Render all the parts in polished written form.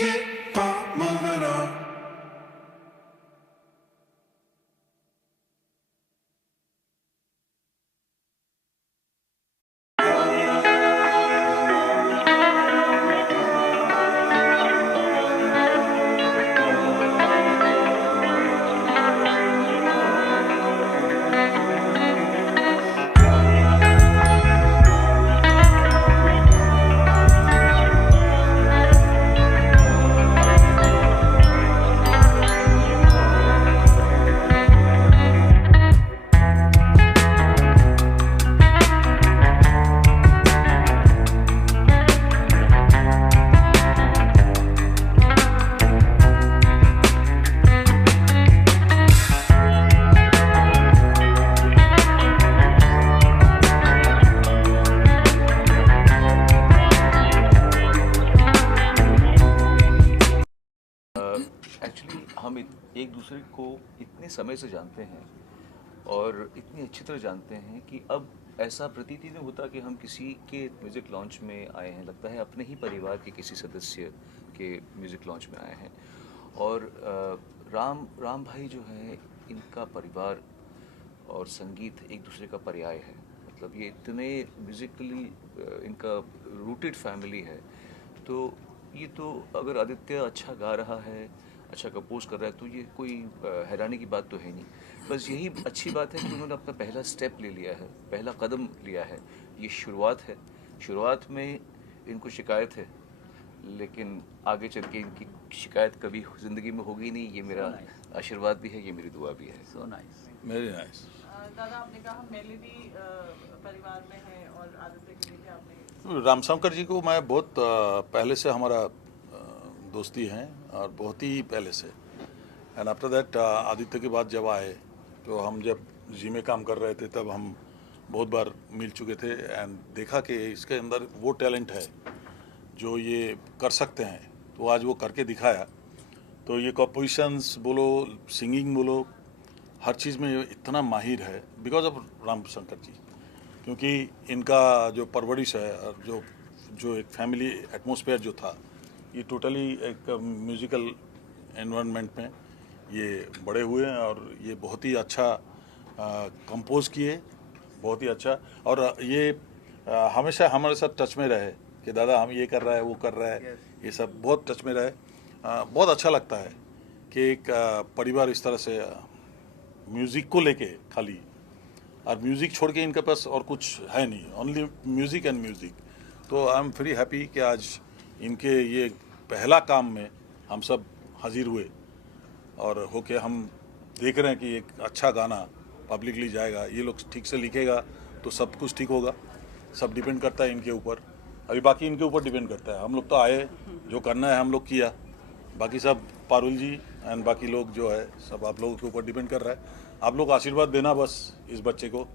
keep on moving on. Actually हम एक दूसरे को इतने समय से जानते हैं और इतनी अच्छी तरह जानते हैं कि अब ऐसा प्रतीत ही नहीं होता कि हम किसी के म्यूज़िक लॉन्च में आए हैं। लगता है अपने ही परिवार के किसी सदस्य के म्यूज़िक लॉन्च में आए हैं। और राम भाई जो हैं, इनका परिवार और संगीत एक दूसरे का पर्याय है। मतलब ये इतने म्यूज़िकली इनका रूटेड फैमिली है। तो ये तो अगर आदित्य अच्छा गा रहा है, अच्छा कंपोज कर रहा है, तो ये कोई हैरानी की बात तो है नहीं। बस यही अच्छी बात है कि उन्होंने अपना पहला स्टेप ले लिया है, पहला कदम लिया है। ये शुरुआत है। शुरुआत में इनको शिकायत है, लेकिन आगे चल के इनकी शिकायत कभी ज़िंदगी में होगी नहीं। ये मेरा आशीर्वाद भी है, ये मेरी दुआ भी है। So nice, very nice. दादा, आपने कहा मेलेडी परिवार में है और आदित्य के लिए भी आपने रामशंकर जी को मैं बहुत पहले से हमारा दोस्ती है और बहुत ही पहले से। एंड आफ्टर दैट आदित्य के बाद जब आए तो हम जब जी में काम कर रहे थे तब हम बहुत बार मिल चुके थे एंड देखा कि इसके अंदर वो टैलेंट है जो ये कर सकते हैं। तो आज वो करके दिखाया। तो ये कंपोजिशंस बोलो, सिंगिंग बोलो, हर चीज़ में ये इतना माहिर है बिकॉज ऑफ रामशंकर जी। क्योंकि इनका जो परवरिश है और जो एक फैमिली एटमॉस्फेयर जो था, ये टोटली एक म्यूज़िकल एनवायरनमेंट में ये बड़े हुए हैं और ये बहुत ही अच्छा कंपोज किए, बहुत ही अच्छा। और ये हमेशा हमारे साथ टच में रहे कि दादा हम ये कर रहा है, वो कर रहा है, ये सब बहुत टच में रहे। बहुत अच्छा लगता है कि एक परिवार इस तरह से म्यूज़िक को लेके खाली, और म्यूज़िक छोड़ के इनके पास और कुछ है नहीं, ओनली म्यूज़िक एंड म्यूज़िक। तो आई एम वेरी हैप्पी कि आज इनके ये पहला काम में हम सब हाजिर हुए और होके हम देख रहे हैं कि एक अच्छा गाना पब्लिकली जाएगा। ये लोग ठीक से लिखेगा तो सब कुछ ठीक होगा। सब डिपेंड करता है इनके ऊपर। अभी बाकी इनके ऊपर डिपेंड करता है। हम लोग तो आए, जो करना है हम लोग किया, बाकी सब पारुल जी एंड बाकी लोग जो है सब आप लोगों के ऊपर डिपेंड कर रहा है। आप लोग आशीर्वाद देना बस इस बच्चे को।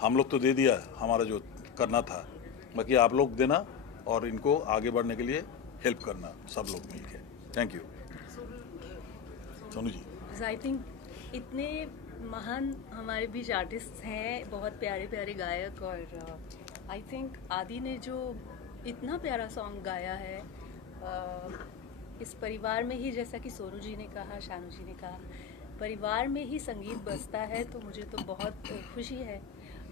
हम लोग तो दे दिया हमारा जो करना था, बाकी आप लोग देना और इनको आगे बढ़ने के लिए हेल्प करना सब लोग मिलके। Thank you Sonu ji. I think इतने महान हमारे बीच आर्टिस्ट हैं, बहुत प्यारे प्यारे गायक, और आई थिंक आदि ने जो इतना प्यारा सॉन्ग गाया है, इस परिवार में ही, जैसा कि सोनू जी ने कहा, शानू जी ने कहा, परिवार में ही संगीत बजता है। तो मुझे तो बहुत खुशी है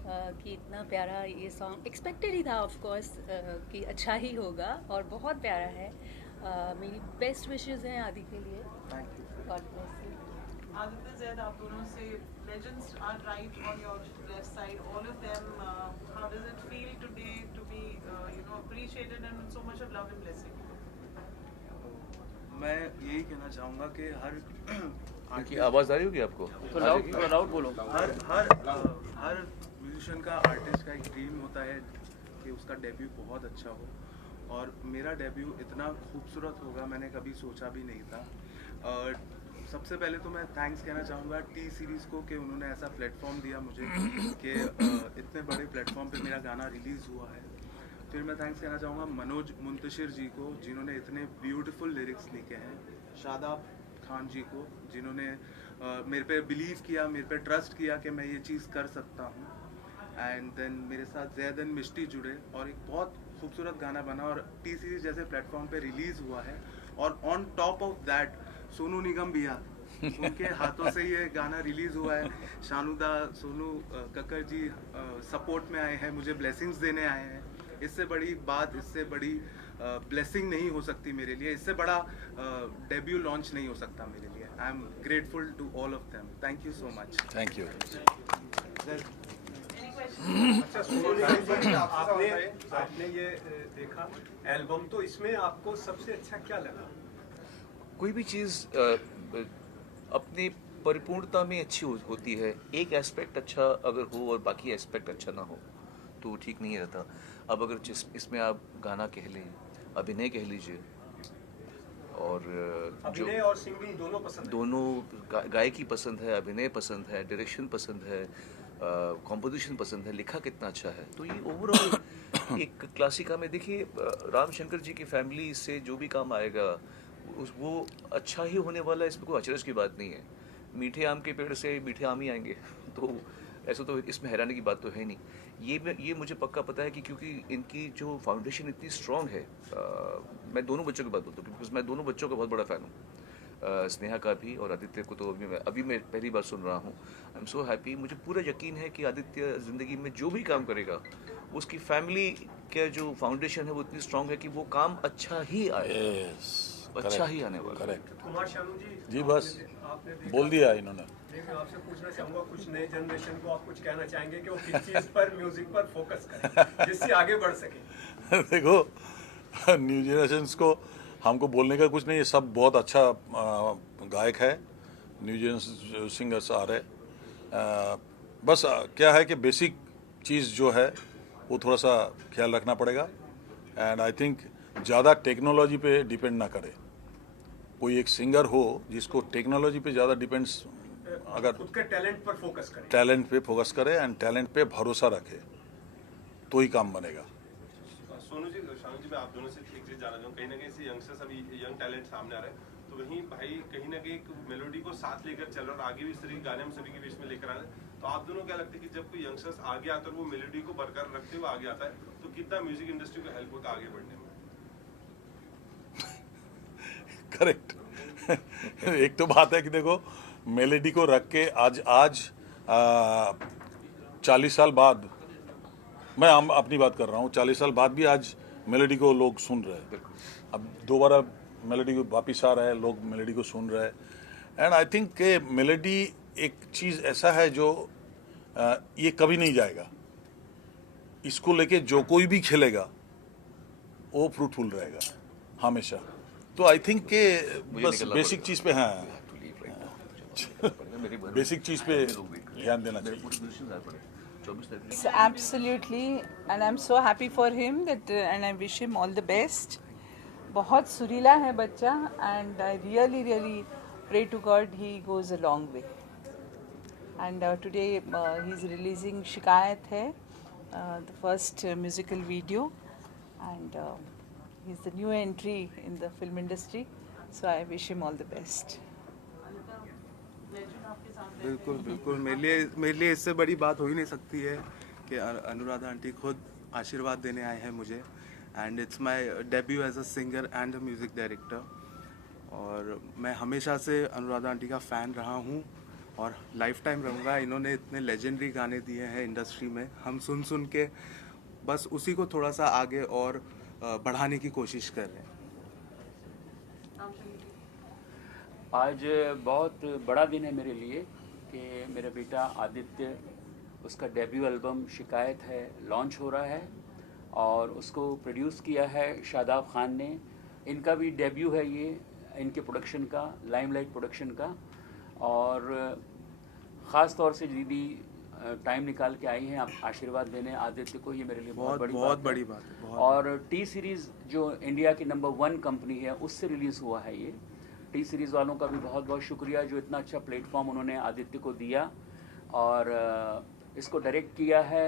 कि इतना प्यारा ये सॉन्ग एक्सपेक्टेड ही था ऑफ कोर्स कि अच्छा ही होगा, और बहुत प्यारा है। मेरी बेस्ट विशेस हैं आदि के लिए। Thank you. God bless you. Aditya Zaid, आप दोनों से legends are right on your left side, all of them. How does it feel today to be appreciated and with so much of love and blessing? मैं यही कहना चाहूँगा कि हर इनकी आवाज़ आ रही होगी आपको? थोड़ा लाउड बोलो। हर म्यूजिशियन का, आर्टिस्ट का एक ड्रीम होता है कि उसका डेब्यू बहुत अच्छा हो, और मेरा डेब्यू इतना खूबसूरत होगा मैंने कभी सोचा भी नहीं था। सबसे पहले तो मैं थैंक्स कहना चाहूँगा टी सीरीज़ को कि उन्होंने ऐसा प्लेटफॉर्म दिया मुझे कि इतने बड़े प्लेटफॉर्म पे मेरा गाना रिलीज़ हुआ है। फिर मैं थैंक्स कहना चाहूँगा मनोज मुंतशिर जी को, जिन्होंने इतने ब्यूटीफुल लिरिक्स लिखे हैं। शादाब खान जी को, जिन्होंने मेरे पे बिलीव किया, मेरे पे ट्रस्ट किया कि मैं ये चीज़ कर सकता हूँ। एंड देन मेरे साथ जैद एंड मिष्टी जुड़े और एक बहुत खूबसूरत गाना बना और टी सीरीज़ जैसे प्लेटफॉर्म पे रिलीज़ हुआ है। और on top of that Sonu Nigam भैया, उनके हाथों से ये गाना रिलीज हुआ है। शानुदा, सोनू कक्कर जी सपोर्ट में आए हैं, मुझे ब्लेसिंग्स देने आए हैं। इससे बड़ी बात, इससे बड़ी ब्लेसिंग नहीं हो सकती मेरे लिए, इससे बड़ा डेब्यू लॉन्च नहीं हो सकता मेरे लिए। I am grateful to all of them. Thank you so much. Thank you. Any questions? अच्छा सोनू निगम जी, आपने ये देखा एल्बम, तो इसमें आपको सबसे अच्छा क्या लगा? कोई भी चीज़ अपनी परिपूर्णता में अच्छी होती है। एक एस्पेक्ट अच्छा अगर हो और बाकी एस्पेक्ट अच्छा ना हो तो ठीक नहीं रहता। अब अगर इसमें आप गाना कह लें, अभिनय कह लीजिए, और जो अभिनय और सिंगिंग दोनों पसंद है? दोनों गायकी पसंद है, अभिनय पसंद है, डायरेक्शन पसंद है, कॉम्पोजिशन पसंद है, लिखा कितना अच्छा है। तो ये ओवरऑल एक क्लासिका में देखिए, राम शंकर जी की फैमिली से जो भी काम आएगा वो अच्छा ही होने वाला है। इसमें कोई अचरज की बात नहीं है। मीठे आम के पेड़ से मीठे आम ही आएंगे तो ऐसा तो इसमें हैरानी की बात तो है नहीं। ये मुझे पक्का पता है कि क्योंकि इनकी जो फाउंडेशन इतनी स्ट्रांग है। मैं दोनों बच्चों की बात बोलता हूँ क्योंकि मैं दोनों बच्चों का बहुत बड़ा फ़ैन हूँ, स्नेहा का भी और आदित्य को तो अभी मैं पहली बार सुन रहा हूँ। आई एम सो हैप्पी। मुझे पूरा यकीन है कि आदित्य ज़िंदगी में जो भी काम करेगा उसकी फैमिली का जो फाउंडेशन है वो इतनी स्ट्रांग है कि वो काम अच्छा ही आए, अच्छा ही आने वाला। करेक्ट। कुमार शानू जी बस आपने देखा, बोल दिया इन्होंने। मैं आपसे पूछना चाहूंगा, कुछ नए जनरेशन को आप कुछ कहना चाहेंगे कि वो किस चीज पर, म्यूजिक पर फोकस करें जिससे आगे बढ़ सके? देखो, न्यू जनरेशन्स को हमको बोलने का कुछ नहीं है, सब बहुत अच्छा गायक है, न्यू जनरेशन सिंगर्स आ रहे। बस क्या है कि बेसिक चीज़ जो है वो थोड़ा सा ख्याल रखना पड़ेगा। एंड आई थिंक ज़्यादा टेक्नोलॉजी पे डिपेंड ना करे। कोई एक सिंगर हो जिसको टेक्नोलॉजी पे ज़्यादा डिपेंड्स, अगर खुद के टैलेंट पर फोकस करें। टैलेंट पे फोकस करे एंड टैलेंट पे भरोसा रखे तो ही काम बनेगा। सोनू जी, शानू जी, मैं आप दोनों से एक चीज जानना चाहूँ। कहीं ना कहीं से यंगस्टर्स, अभी यंग टैलेंट सामने आ रहा है, तो वहीं भाई कहीं ना कहीं एक मेलोडी को साथ लेकर चल रहा है और आगे भी इस तरह के गाने हम सभी के बीच में लेकर आ रहे हैं। तो आप दोनों क्या लगता है कि जब कोई यंगस्टर्स आगे आता है, वो मेलोडी को बरकरार रखते हुए आगे आता है, तो कितना म्यूजिक इंडस्ट्री को हेल्प होता है आगे बढ़ने में? करेक्ट। एक तो बात है कि देखो, मेलेडी को रख के आज 40 साल बाद, मैं अपनी बात कर रहा हूँ, 40 साल बाद भी आज मेलेडी को लोग सुन रहे हैं। अब दोबारा मेलेडी को वापिस आ रहा है, लोग मेलेडी को सुन रहे हैं। एंड आई थिंक के मेलेडी एक चीज़ ऐसा है जो ये कभी नहीं जाएगा। इसको लेके जो कोई भी खेलेगा वो फ्रूटफुल रहेगा हमेशा। तो आई थिंक के बस बेसिक चीज़ पे, हाँ, बेसिक चीज़ पे ध्यान देना चाहिए। Absolutely, and I'm so happy for him that and I wish him all the best. बहुत सुरीला है बच्चा, and I really pray to God he goes a long way. And today he's releasing शिकायत है, the first musical video, and he's the new entry in the film industry. So I wish him all the best. बिल्कुल बिल्कुल, मेरे लिए इससे बड़ी बात हो ही नहीं सकती है कि अनुराधा आंटी खुद आशीर्वाद देने आए हैं मुझे। And it's my debut as a singer and a music director. और मैं हमेशा से अनुराधा आंटी का फ़ैन रहा हूँ और लाइफ टाइम रहूँगा। इन्होंने इतने लेजेंडरी गाने दिए हैं इंडस्ट्री में, हम सुन के बस उसी को थोड़ा सा आगे और बढ़ाने की कोशिश कर रहे हैं। आज बहुत बड़ा दिन है मेरे लिए कि मेरा बेटा आदित्य, उसका डेब्यू एल्बम शिकायत है लॉन्च हो रहा है और उसको प्रोड्यूस किया है शादाब खान ने। इनका भी डेब्यू है ये, इनके प्रोडक्शन का, लाइमलाइट प्रोडक्शन का। और ख़ास तौर से दीदी टाइम निकाल के आई हैं आप आशीर्वाद देने आदित्य को, ये मेरे लिए बहुत बड़ी बात है। और टी सीरीज़ जो इंडिया की नंबर 1 कंपनी है उससे रिलीज़ हुआ है ये। टी सीरीज़ वालों का भी बहुत बहुत शुक्रिया जो इतना अच्छा प्लेटफॉर्म उन्होंने आदित्य को दिया। और इसको डायरेक्ट किया है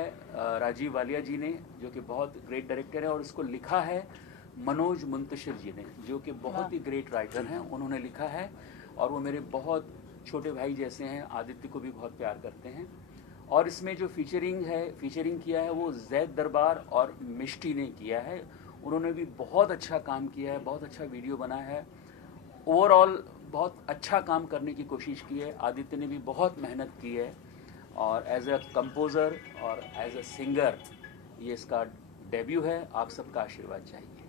राजीव वालिया जी ने, जो कि बहुत ग्रेट डायरेक्टर है, और इसको लिखा है मनोज मुंतशिर जी ने, जो कि बहुत ही ग्रेट राइटर हैं। उन्होंने लिखा है और वो मेरे बहुत छोटे भाई जैसे हैं, आदित्य को भी बहुत प्यार करते हैं। और इसमें जो फीचरिंग किया है वो जैद दरबार और मिष्टी ने किया है। उन्होंने भी बहुत अच्छा काम किया है, बहुत अच्छा वीडियो बनाया है। ओवरऑल बहुत अच्छा काम करने की कोशिश की है। आदित्य ने भी बहुत मेहनत की है और एज अ कंपोज़र और एज अ सिंगर ये इसका डेब्यू है। आप सबका आशीर्वाद चाहिए।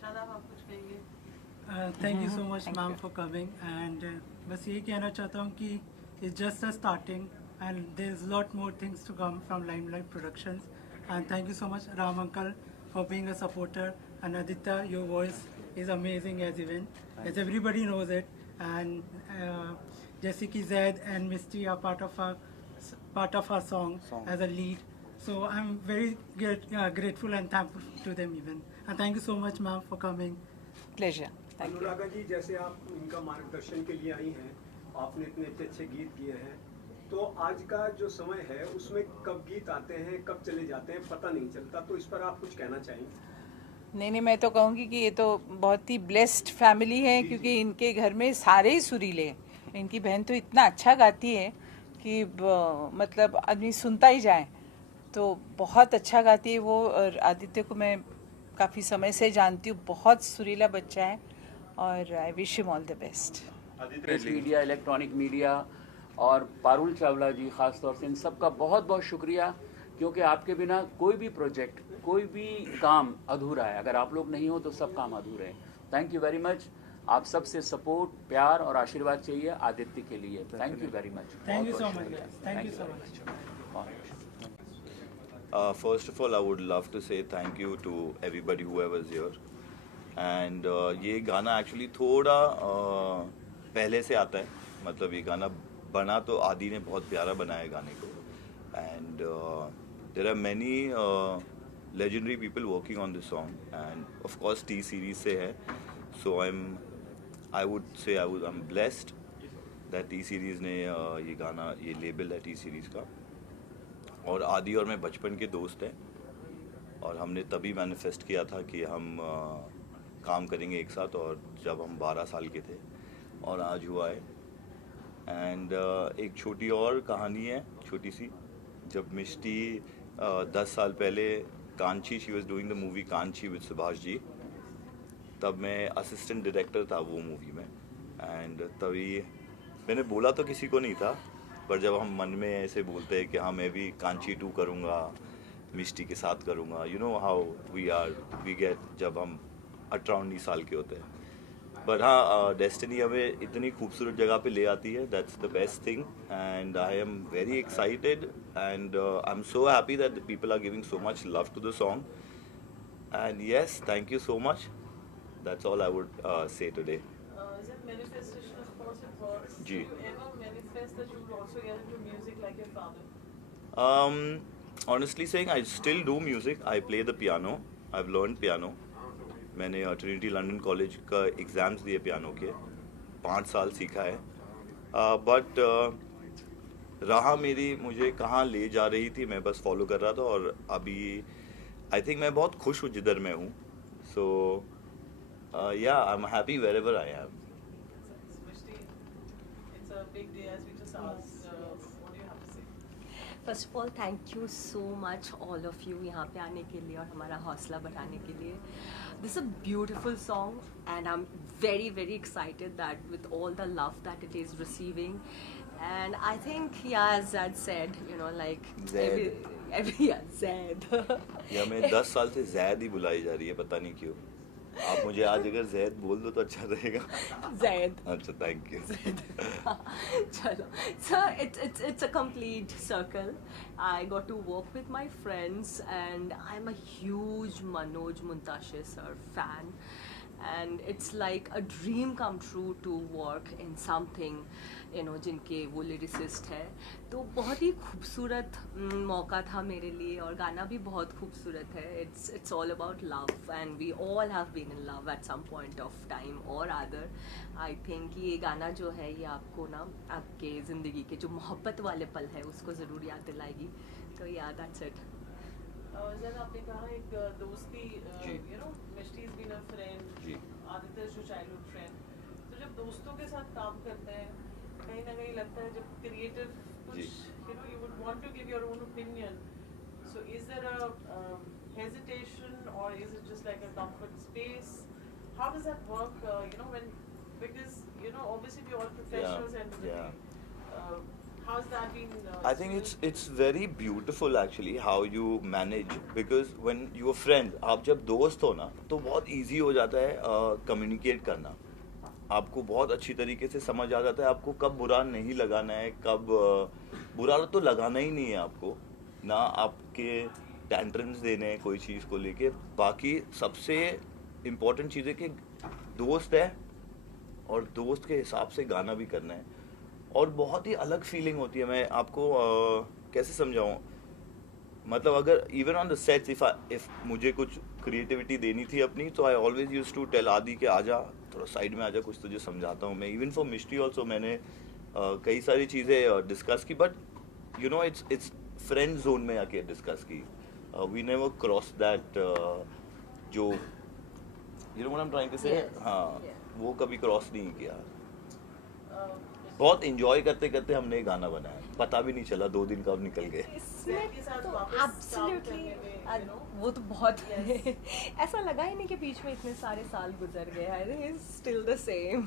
शादाब, आप कुछ कहेंगे? Thank you so much ma'am for coming and बस ये कहना चाहता हूँ कि it's just a starting and there is lot more things to come from limelight productions and thank you so much Ram uncle for being a supporter and Aditya, your voice is amazing as everybody knows it, and जैसे कि Zaid and Misty are part of our song as a lead, so I'm very grateful and thankful to them even, and thank you so much ma'am for coming. Pleasure. Thank you. अनुरागा जी, जैसे आप इनका मार्गदर्शन के लिए आई हैं, आपने इतने अच्छे अच्छे गीत किए हैं, तो आज का जो समय है उसमें कब गीत आते हैं कब चले जाते हैं पता नहीं चलता, तो इस पर आप कुछ कहना चाहेंगे? नहीं, मैं तो कहूँगी कि ये तो बहुत ही ब्लेस्ड फैमिली है, क्योंकि इनके घर में सारे ही सुरीले हैं। इनकी बहन तो इतना अच्छा गाती है कि मतलब आदमी सुनता ही जाए, तो बहुत अच्छा गाती है वो। और आदित्य को मैं काफ़ी समय से जानती हूँ, बहुत सुरीला बच्चा है और I wish him all the best. Press media, electronic media और पारुल चावला जी ख़ास तौर से, इन सब का बहुत बहुत शुक्रिया, क्योंकि आपके बिना कोई भी प्रोजेक्ट, कोई भी काम अधूरा है। अगर आप लोग नहीं हो तो सब काम अधूरे हैं। Thank you very much. आप सबसे सपोर्ट, प्यार और आशीर्वाद चाहिए आदित्य के लिए। Thank you very much. Thank you so much. Thank you so much. First of all, I would love to say thank you to everybody whoever's here. And ये गाना actually थोड़ा पहले से आता है, मतलब ये गाना बना तो आदि ने बहुत प्यारा बनाया गाने को। And there are many legendary people working on this song, and of course T series से है, so I would say I'm blessed that T series ने ये गाना, ये लेबल है T series का, और आदि और मैं बचपन के दोस्त हैं और हमने तभी मैनिफेस्ट किया था कि हम काम करेंगे एक साथ, और जब हम 12 साल के थे, और आज हुआ है। एंड एक छोटी और कहानी है, छोटी सी। जब मिष्टी 10 साल पहले Kaanchi, she was doing the movie Kaanchi with Subhash ji, तब मैं असिस्टेंट डायरेक्टर था वो मूवी में। एंड तभी मैंने बोला तो किसी को नहीं था, पर जब हम मन में ऐसे बोलते हैं कि हाँ मैं भी कांची 2 करूँगा, मिष्टी के साथ करूँगा, you know how we get जब हम 18-19 साल के होते हैं। बट हाँ, डेस्टिनी हमें इतनी खूबसूरत जगह पे ले आती है, that's the best thing, and I am very excited and I am so happy that the people are giving so much love to the song, and yes, thank you so much, that's all I would say today. Is it manifestation? Of course it works. जी। Do you ever manifest that you will also get into music like your father? Honestly saying, I still do music. I play the piano. I've learned piano. मैंने Trinity London college का exams दिए piano के, 5 साल सीखा है। But राह मेरी मुझे कहाँ ले जा रही थी, मैं बस फॉलो कर रहा था, और अभी आई थिंक मैं बहुत खुश हूँ जिधर मैं हूँ। So yeah, I am happy wherever I am. It's a big day, as we just asked. What do you have to say? First of all thank you so much all of you यहाँ पे आने के लिए और हमारा हौसला बढ़ाने के लिए। This a beautiful song and I am very very excited that with all the love that it is receiving, and I think Zaid said, you know, like every Zaid या मैं 10 साल से जैद ही बुलाई जा रही है, पता नहीं क्यों। आप मुझे आज अगर जैद बोल दो तो अच्छा रहेगा। Zaid. अच्छा, thank you. Chalo. So it's a complete circle. I got to work with my friends, and I'm a huge Manoj Muntashe sir fan, and it's like a dream come true to work in something, you know, जिनके वो lyricist है। तो बहुत ही खूबसूरत मौका था मेरे लिए, और गाना भी बहुत खूबसूरत है। It's all about love, and we all have been in love at some point of time or other. I think ये गाना जो है ये आपको ना आपके ज़िंदगी के जो मोहब्बत वाले पल है उसको ज़रूर याद दिलाएगी। तो या that's it. Zaid, आपने कहा एक दोस्ती, you know, Mishti has been a friend, ji. Aditya is your childhood friend. तो जब दोस्तों के साथ काम करते हैं, कहीं ना कहीं लगता है जब क्रिएटिव कुछ, you know, you would want to give your own opinion. So is there a hesitation, or is it just like a comfort space? How does that work? You know, because you know, obviously we're all professionals and how's that been? I think it's very beautiful actually how you manage, because when you are friends, आप जब दोस्त हो ना तो बहुत easy हो जाता है communicate करना. आपको बहुत अच्छी तरीके से समझ आ जाता है आपको कब बुरा नहीं लगाना है, कब बुरा तो लगाना ही नहीं है आपको ना, आपके टेंट्रम्स देने हैं कोई चीज़ को लेके. बाकी सबसे इम्पोर्टेंट चीज़ है कि दोस्त है और दोस्त के हिसाब से गाना भी करना है, और बहुत ही अलग फीलिंग होती है. मैं आपको कैसे समझाऊं, मतलब अगर even on the sets if मुझे कुछ क्रिएटिविटी देनी थी अपनी, तो I always use to tell Aadi के आजा थोड़ा साइड में, आजा कुछ तुझे समझाता हूँ मैं. इवन फॉर मिस्ट्री ऑल्सो मैंने कई सारी चीज़ें डिस्कस की, but you know it's friend zone में आके डिस्कस की. वी नेवर क्रॉस दैट, जो you know what I am trying to say, हाँ वो कभी क्रॉस नहीं किया. बहुत इंजॉय करते करते हमने गाना बनाया, पता भी नहीं चला 2 दिन कब निकल गए. वो तो बहुत ऐसा लगा ही नहीं कि बीच में इतने सारे साल गुजर गए. I think is still the same,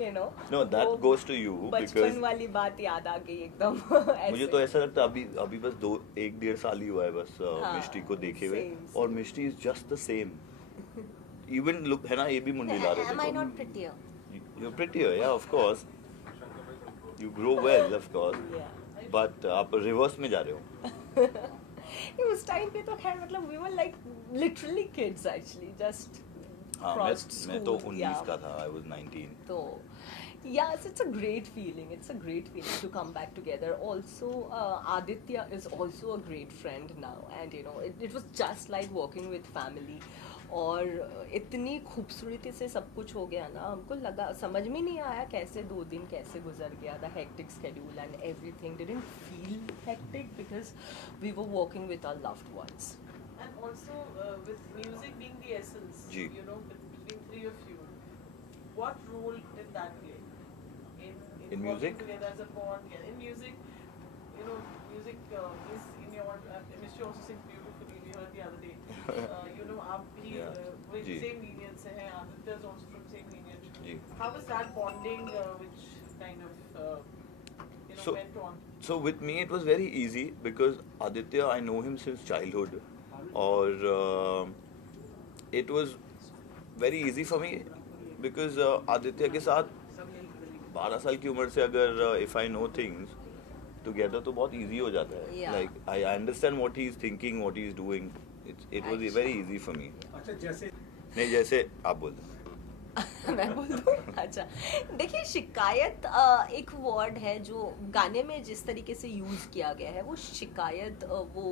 you know. No that goes to you, बचपन वाली बात याद आ गई एकदम. मुझे तो ऐसा लगता है अभी बस 1-1.5 साल ही हुआ है बस मिस्टी को देखे हुए, और Mishti is just the same. Even look है ना, ये भी मुंडी ला रहे थे. Am I not prettier? You're prettier, yeah, of course. You grow well, of course. Yeah. But आप रिवर्स में जा रहे हो. उस टाइम पे तो खैर मतलब we were like literally kids actually, just हाँ, crossed मैं तो school, 19 का था. I was 19. तो yes, it's a great feeling. It's a great feeling to come back together. Also, Aditya is also a great friend now, and you know, it was just like working with family. और इतनी खूबसूरती से सब कुछ हो गया ना, हमको लगा समझ में नहीं आया कैसे 2 दिन कैसे गुजर गया. The hectic schedule and everything didn't feel hectic because we were working with our loved ones. And also with music being the essence, जी. you know, between three of you, what role did that play in In music? working together as a bond? Yeah, in music, you know, music is in your. Mr. also sings beautifully. We heard the other day. You know, आप भी with ji. same lineage से हैं. Aditya is also from same lineage. Ji. How was that bonding, which kind of you know, So- went on? So with me it was very easy because Aditya, I know him since childhood, और it was very easy for me because Aditya के साथ 12 साल की उम्र से अगर if I know things together तो बहुत easy हो जाता है. Yeah. Like I understand what he is thinking, what he is doing. It was very easy for me. अच्छा, जैसे नहीं, जैसे आप बोल दो. मैं बोल दूं? अच्छा, देखिए शिकायत एक वर्ड है जो गाने में जिस तरीके से यूज किया गया है, वो शिकायत वो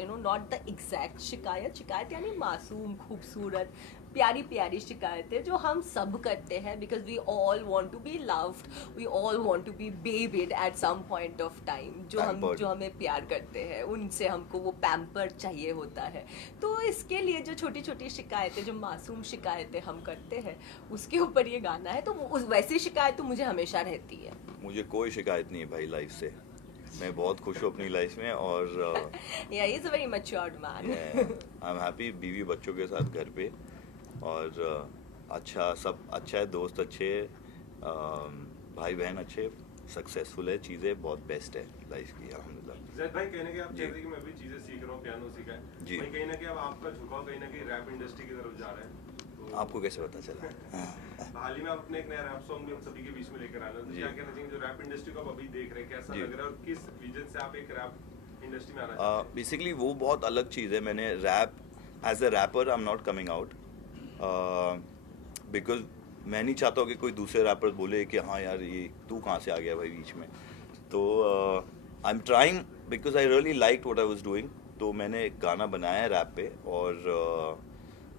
you know not the exact शिकायत. शिकायत यानी मासूम, खूबसूरत, प्यारी प्यारी शिकायतें जो हम सब करते हैं because we all want to be loved, we all want to be babied at some point of time. जो हमें प्यार करते हैं उनसे हमको वो पैम्पर चाहिए होता है. तो इसके लिए जो छोटी छोटी शिकायतें, जो मासूम शिकायतें हम करते हैं, उसके ऊपर ये गाना है. तो वैसी शिकायत तो मुझे हमेशा रहती है. मुझे कोई शिकायत नहीं है भाई लाइफ से. मैं बहुत खुश हूँ अपनी लाइफ में, और yeah, he is a very matured man. I am happy. बीवी बच्चों के साथ घर पे, और अच्छा, सब अच्छा है, दोस्त अच्छे, भाई बहन अच्छे, सक्सेसफुल है, चीज़ें बहुत बेस्ट है लाइफ की अल्हम्दुलिल्लाह. जैद भाई, कहने के आप कह रहे थे कि मैं भी चीजें सीख रहा हूँ, पियानो सीखा है जी. भाई, कहीं ना कहीं अब आपका झुकाव कहीं ना कहीं रैप इंडस्ट्री की तरफ जा रहा है. तो आपको कैसे पता चला? हाल ही में आप अपने एक नया रैप सॉन्ग भी हम सभी के बीच में लेकर आ रहे हैं. तो जी. क्या कहना चाहेंगे जो रैप इंडस्ट्री को आप अभी देख रहे हैं, कैसा जी. लग रहा है, और किस विजन से आप एक रैप इंडस्ट्री में आना चाहते हैं? बेसिकली वो बहुत अलग चीज़ है. मैंने rap as a rapper I am not coming out because मैं नहीं चाहता हूँ कि कोई दूसरे रैपर बोले कि हाँ यार ये तू कहाँ से आ गया भाई बीच में. तो आई am trying because I really like what I was doing. तो मैंने एक गाना बनाया है रैप पे, और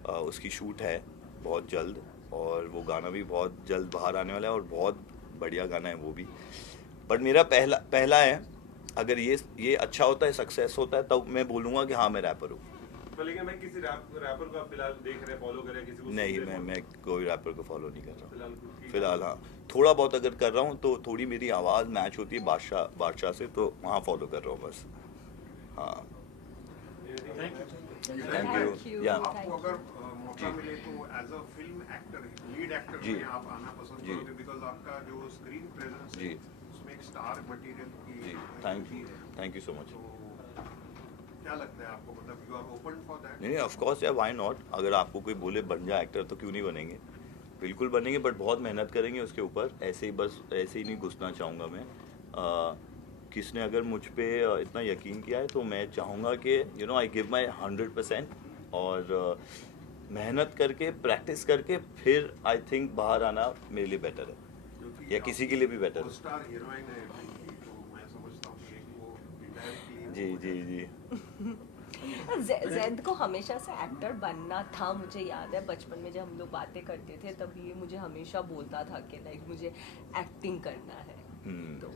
उसकी शूट है बहुत जल्द, और वो गाना भी बहुत जल्द बाहर आने वाला है, और बहुत बढ़िया गाना है वो भी. बट मेरा पहला है, अगर ये अच्छा होता है, सक्सेस होता है, तब मैं बोलूँगा कि हाँ मैं रैपर हूँ. तो लेकिन मैं किसी रैपर को आप फिलहाल देख रहे हैं, फॉलो कर रहे हैं, किसी को नहीं, सुन रहे हैं? मैं कोई रैपर को फॉलो नहीं कर रहा फिलहाल हूँ. ठीक है. फिलहाल हाँ, थोड़ा बहुत अगर कर रहा हूँ तो थोड़ी मेरी आवाज़ मैच होती है बादशाह से, तो वहाँ फॉलो कर रहा हूँ बस. हाँ. थैंक यू या आपको अगर मौका मिले तो as a film actor lead actor जी। में आप आना पसंद जी। करोगे बिकॉज आपका जो स्क्रीन प्रेजेंस जी। है उसमें एक स्टार मटेरियल की जी थैंक यू सो मच। तो क्या लगता है आपको मतलब you are open for that? नहीं ऑफ कोर्स या व्हाई नॉट, अगर आपको कोई बोले बन जा एक्टर तो क्यों नहीं बनेंगे, बिल्कुल बनेंगे, बट बहुत मेहनत करेंगे उसके ऊपर। ऐसे ही बस ऐसे ही नहीं घुसना चाहूँगा मैं। किसने अगर मुझ पे इतना यकीन किया है तो मैं चाहूँगा कि you know I give my 100% और मेहनत करके प्रैक्टिस करके फिर आई थिंक बाहर आना मेरे लिए बेटर है या किसी के लिए भी बेटर है। स्टार हीरोइन है तो मैं समझता हूँ कि वो डायरेक्टली जी जी जी जैद को हमेशा से एक्टर बनना था। मुझे याद है बचपन में जब हम लोग बातें करते थे तभी ये मुझे हमेशा बोलता था कि लाइक मुझे एक्टिंग करना है। तो